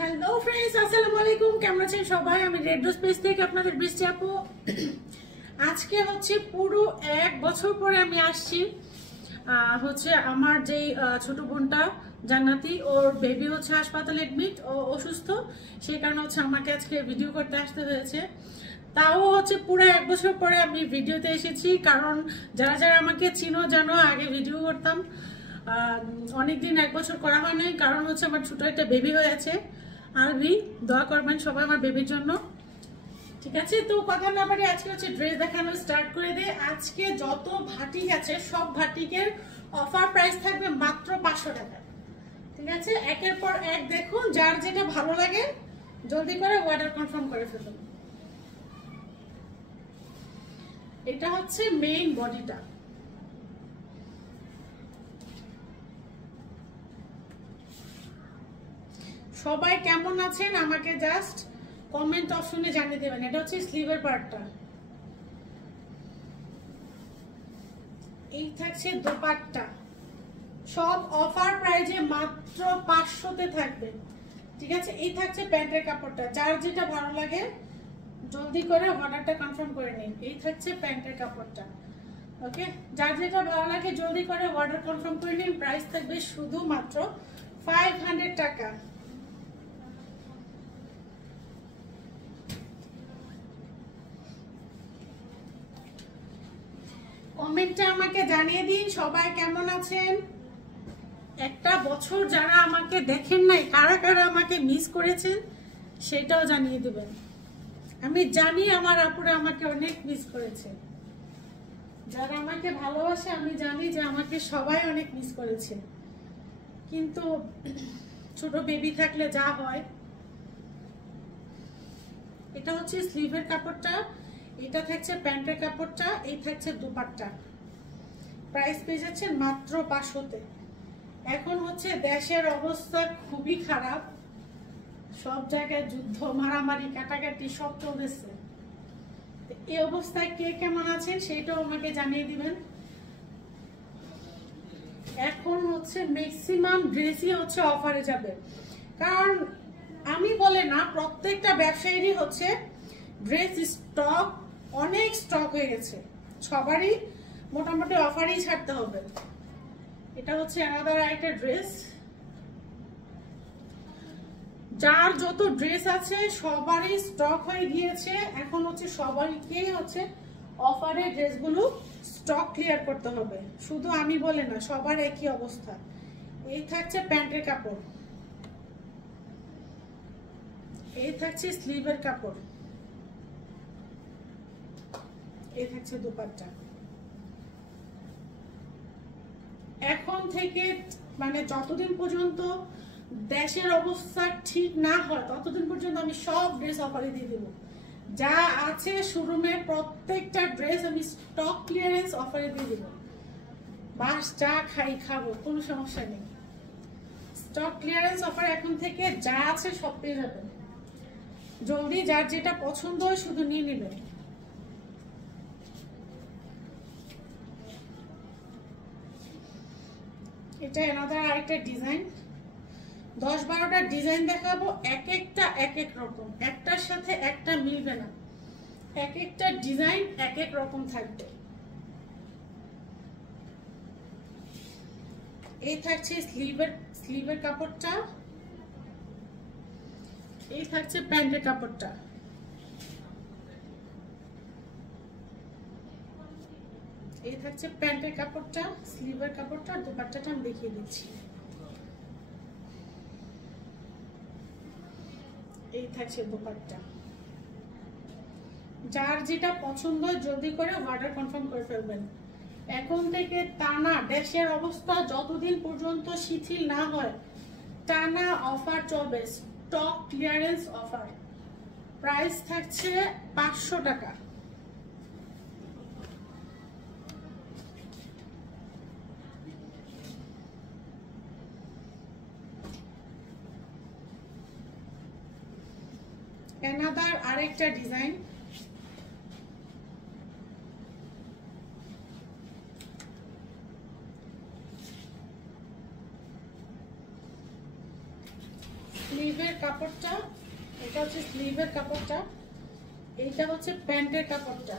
Hello friends, আসসালামু আলাইকুম। কেমন আছেন সবাই? আমি রেড রোজ পেজ থেকে আপনাদের বৃষ্টি আপু। আজকে হচ্ছে পুরো 1 বছর পরে আমি আসছি। হচ্ছে আমার যেই ছোট বোনটা জান্নাতি, ওর বেবি হচ্ছে হাসপাতালে এডমিট, ও অসুস্থ। সেই কারণে হচ্ছে আমাকে আজকে ভিডিও করতে আসতে হয়েছে। তাও হচ্ছে পুরো 1 বছর পরে আমি ভিডিওতে এসেছি, কারণ যারা যারা আমাকে চিনো জানো, আগে ভিডিও করতাম। অনেকদিন 1 বছর করা হয় নাই, কারণ হচ্ছে আমার ছোট একটা বেবি হয়েছে। আরবি, দোয়া করবেন সবাই আমার বেবির জন্য, ঠিক আছে? তো কথা না বাড়ি আজকে হচ্ছে ড্রেস দেখানো স্টার্ট করে দেয়। আজকে যত ভাটিক আছে সব ভাটিকের অফার প্রাইস থাকবে মাত্র 500 টাকা, ঠিক আছে? একের পর এক দেখুন, যার যেটা ভালো লাগে জলদি করে অর্ডার কনফার্ম করে ফেলুন। এটা হচ্ছে মেইন বডিটা। সবাই কেমন আছেন আমাকে জাস্ট কমেন্ট অপশনে জানিয়ে দেবেন। এটা হচ্ছে স্লিভের পার্টটা। এই থাকছে দোপাট্টা, সব অফার প্রাইজে মাত্র 500 তে থাকবে, ঠিক আছে? এই থাকছে প্যান্টের কাপড়টা, যার যেটা ভালো লাগে জলদি করে অর্ডারটা কনফার্ম করে নিন। এই থাকছে প্যান্টের কাপড়টা, ওকে? যার যেটা ভালো লাগে জলদি করে অর্ডার কনফার্ম করে নিন। প্রাইস থাকবে শুধুমাত্র 500 টাকা। কমেন্টে আমাকে জানিয়ে দিন সবাই কেমন আছেন। একটা বছর যারা আমাকে দেখেন নাই, কারা কারা আমাকে মিস করেছেন সেটাও জানিয়ে দিবেন। আমি জানি আমার আপুরা আমাকে অনেক মিস করেছে। যারা আমাকে ভালোবাসে আমি জানি যে আমাকে সবাই অনেক মিস করেছে, কিন্তু ছোট বেবি থাকলে যা হয়। এটা হচ্ছে স্লিভের কাপড়টা, এটা থাকছে প্যান্টের কাপড়টা, এই থাকছে দুপাট্টা। প্রাইস পেয়ে যাচ্ছেন মাত্র 500-তে। এখন হচ্ছে দেশের অবস্থা খুবই খারাপ, সব জায়গায় যুদ্ধ, মারামারি, কাটাকাটি সব চলতেছে। এই অবস্থায় কে কেমন আছেন সেটাও আমাকে জানিয়ে দিবেন। এখন হচ্ছে ম্যাক্সিমাম ড্রেসই হচ্ছে অফারে যাবে, কারণ আমি বলে না, প্রত্যেকটা ব্যবসায়ীরই হচ্ছে ড্রেস স্টক, অনেক স্টক হয়ে গেছে, সবারই মোটামুটি অফারেই ছাড়তে হবে। এটা হচ্ছে আলাদা একটা ড্রেস। যার যত ড্রেস আছে সবারই স্টক হয়ে গিয়েছে, এখন হচ্ছে সবাইকে হচ্ছে অফারে ড্রেসগুলো স্টক ক্লিয়ার করতে হবে। শুধু আমি বলে না, সবার একই অবস্থা। এই থাকছে প্যান্টের কাপড়, এই থাকছে স্লিভের কাপড়, এই থাকছে দুপাট্টা। এখন থেকে মানে যতদিন পর্যন্ত দেশের অবস্থা ঠিক না হয় ততদিন পর্যন্ত আমি সব ড্রেস অফারে দিয়ে দেবো। যা আছে শোরুমে প্রত্যেকটা ড্রেস আমি স্টক ক্লিয়ারেন্স অফারে দিয়ে দেবো। বাস যা খাই খাবো, কোনো সমস্যা নেই। স্টক ক্লিয়ারেন্স অফার এখন থেকে যা আছে সব পেয়ে যাবেন। জলদি যার যেটা পছন্দ হয় শুধু নিয়ে নেবেন। এটা আলাদা আরেকটা ডিজাইন। 10-12টা ডিজাইন দেখাবো, এক একটা এক এক রকম, একটার সাথে একটা মিলবে না, এক একটা ডিজাইন এক এক রকম থাকবে। এই থাকছে স্লিভের কাপড়টা, এই থাকছে প্যান্টের কাপড়টা। এই থাকছে প্যান্টের কাপড়টা, স্লিভের কাপড়টা, দুপাট্টাটা আমি দেখিয়ে দিচ্ছি। এই থাকছে দুপাট্টা। যার যেটা পছন্দ জলদি করে অর্ডার কনফার্ম করে ফেলবেন। এখন থেকে টানা দেশের অবস্থা যতদিন পর্যন্ত শিথিল না হয় টানা অফার চলবে, স্টক ক্লিয়ারেন্স অফার। প্রাইস থাকছে 500 টাকা। এনাদার আরেকটা ডিজাইন। স্লিভের কাপড়টা, এটা হচ্ছে স্লিভের কাপড়টা, এইটা হচ্ছে প্যান্টের কাপড়টা।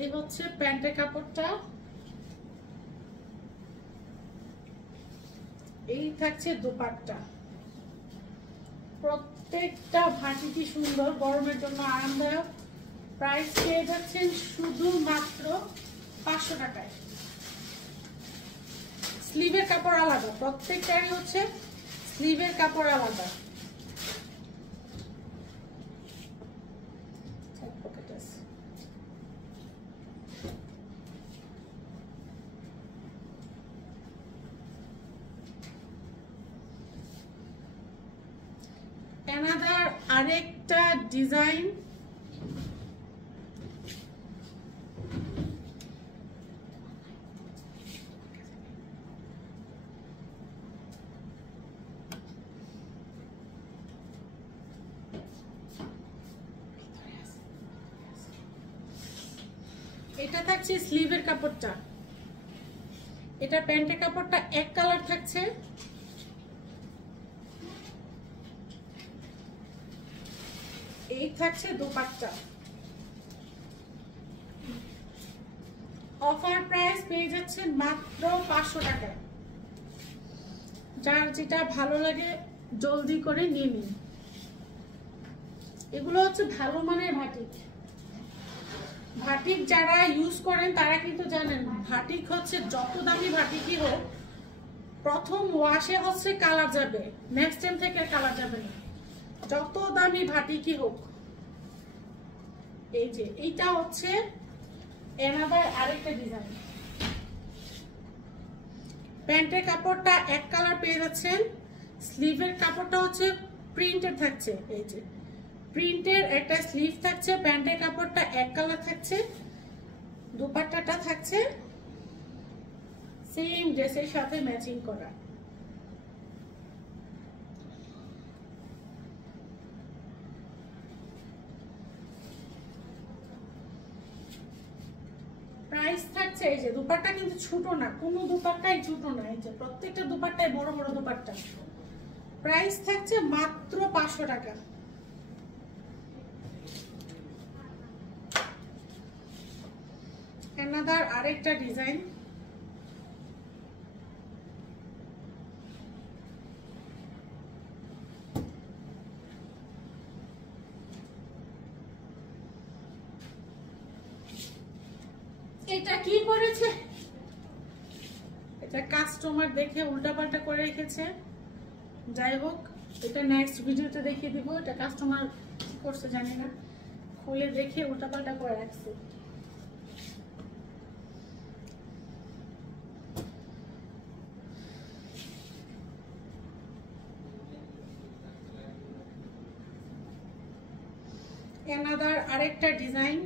এই হচ্ছে প্যান্টের কাপড়টা, এই থাকছে দোপাট্টা। প্রত্যেকটা ভাটিটি সুন্দর, গরমের জন্য আরামদায়ক। প্রাইস পেয়ে যাচ্ছেন শুধুমাত্র 500 টাকায়। স্লিভের কাপড় আলাদা, প্রত্যেকটারই হচ্ছে স্লিভের কাপড় আলাদা। অ্যানাদার আরেকটা ডিজাইন, এটা থাকছে স্লিভের কাপড়টা, এটা প্যান্টের কাপড়টা এক কালার থাকছে। এই থাকছে দোপাট্টা। অফার প্রাইস পেয়ে যাচ্ছেন মাত্র 500 টাকায়। যার যেটা ভালো লাগে জলদি করে নিয়ে নিন। এগুলো হচ্ছে ভালো মানের ভাটিক। ভাটিক যারা ইউজ করেন তারা কিন্তু জানেন, ভাটিক হচ্ছে যত দামি ভাটিকই হোক, প্রথম ওয়াশে হচ্ছে কালার যাবে, নেক্সট টাইম থেকে কালার যাবে না, যত দামি ভাটিকই হোক। এই যে এইটা হচ্ছে এনাবার আরেকটা ডিজাইন। প্যান্টের কাপড়টা এক কালার পেয়ে যাচ্ছেন, স্লিভের কাপড়টা হচ্ছে প্রিন্টেড থাকছে। এই যে প্রিন্টের একটা স্লিভ থাকছে, প্যান্টের কাপড়টা এক কালার থাকছে, দোপাট্টাটা থাকছে সেম ড্রেসের সাথে ম্যাচিং করা। প্রাইস থাকছে, এই যে দুপাট্টা কিন্তু ছোট না, কোনো দুপাট্টাই ছোট না, এই যে প্রত্যেকটা দুপাট্টাই বড় বড় দুপাট্টা। প্রাইস থাকছে মাত্র 500 টাকা। অ্যানাদার আরেকটা ডিজাইন, এটা কি করেছে, এটা কাস্টমার দেখে উল্টাপাল্টা করে রেখেছে। যাই হোক, এটা নেক্সট ভিডিওতে দেখিয়ে দিব। এটা কাস্টমার কি করছে জানি না, খুলে দেখে উল্টাপাল্টা করে রাখছে। অ্যানাদার আরেকটা ডিজাইন।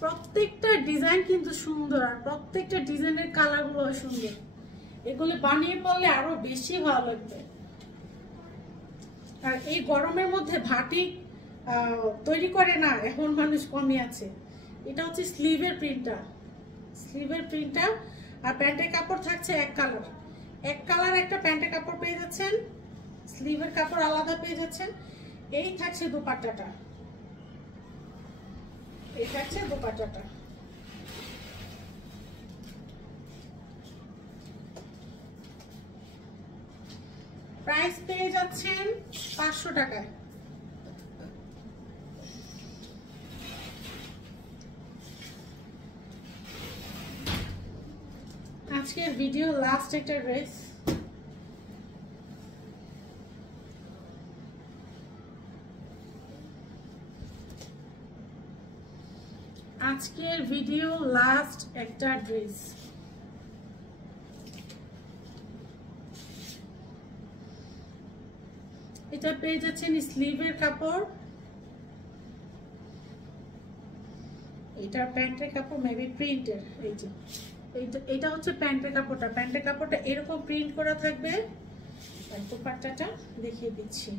প্রত্যেকটা ডিজাইন কিন্তু সুন্দর, আর প্রত্যেকটা ডিজাইনের কালারগুলো সুন্দর। এগুলো বানিয়ে পড়লে আরো বেশি ভালো লাগবে। আর এই গরমের মধ্যে ভাটিক তৈরি করে না এখন মানুষ কমই আছে। এটা হচ্ছে স্লিভের প্রিন্টটা, স্লিভের প্রিন্টটা। আর প্যান্টের কাপড় থাকছে এক কালার, এক কালার একটা প্যান্টের কাপড় পেয়ে যাচ্ছেন, স্লিভের কাপড় আলাদা পেয়ে যাচ্ছেন। এই থাকছে দোপাট্টাটা, এই থাকছে দোপাট্টাটা। প্রাইস পেয়ে যাচ্ছেন 500 টাকায়। আজকের ভিডিও লাস্ট একটা ড্রেস, আজকের ভিডিও লাস্ট একটা ড্রেস। এটা পেয়ে যাচ্ছেন স্লিভের কাপড়, এটা প্যান্টের কাপড় মেবি প্রিন্টের। এই যে এটা হচ্ছে প্যান্টের কাপড়টা, প্যান্টের কাপড়টা এরকম প্রিন্ট করা থাকবে। দোপাট্টাটা দেখিয়ে দিচ্ছি।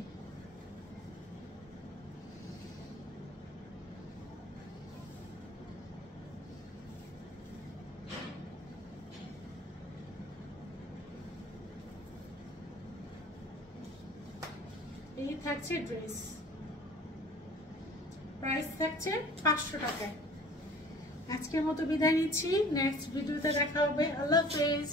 থাকছে ড্রেস, প্রাইস থাকছে 500 টাকায়। আজকের মতো বিদায় নিচ্ছি, নেক্সট ভিডিওতে দেখা হবে। আল্লাহ হাফেজ।